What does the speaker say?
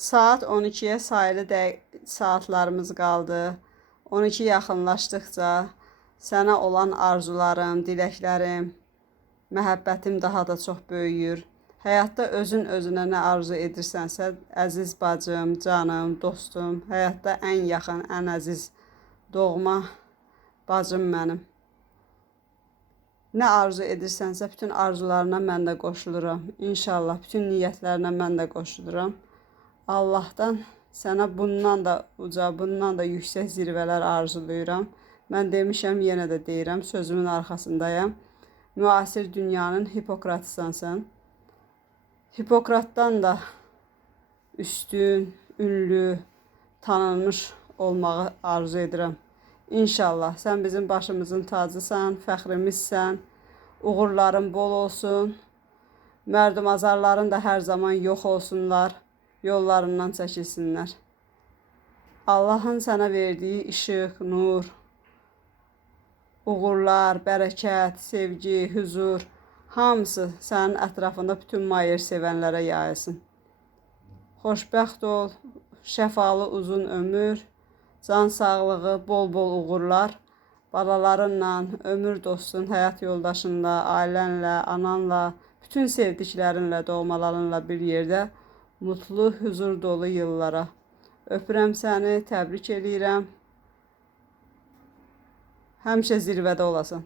Saat 12-yə sayılı saatlarımız qaldı. 12 yaxınlaşdıqca sənə olan arzularım, diləklərim, məhəbbətim daha da çox böyüyür. Həyatda özün özünə nə arzu edirsənsə, əziz bacım, canım, dostum, həyatda ən yaxın, ən əziz doğma bacım mənim. Nə arzu edirsənsə, bütün arzularına mən də qoşuluram. İnşallah bütün niyyətlərinə mən də qoşuluram. Allahdan sənə bundan da uca, bundan da yüksək zirvələr arzulayıram. Mən demişəm, yenə də deyirəm, sözümün arxasındayam. Müasir dünyanın Hipokratısan sən. Hipokratdan da üstün, ünlü, tanınmış olmağı arzu edirəm. İnşallah sən bizim başımızın tacısan, fəxrimizsən. Uğurların bol olsun. Mərdum azarların da hər zaman yox olsunlar. Yollarından çəkilsinlər. Allahın sənə verdiyi işıq, nur, uğurlar, bərəkət, sevgi, huzur hamısı sənin ətrafında bütün mayır sevənlərə yayılsın. Xoşbəxt ol, şəfalı uzun ömür, can sağlığı, bol-bol uğurlar. Balalarınla, ömür dostun, həyat yoldaşınla, ailənlə, ananla, bütün sevdiklərinlə, doğmalarınla bir yerdə mutlu, huzur dolu yıllara. Öpürəm səni, təbrik eləyirəm. Həmişə zirvədə olasan.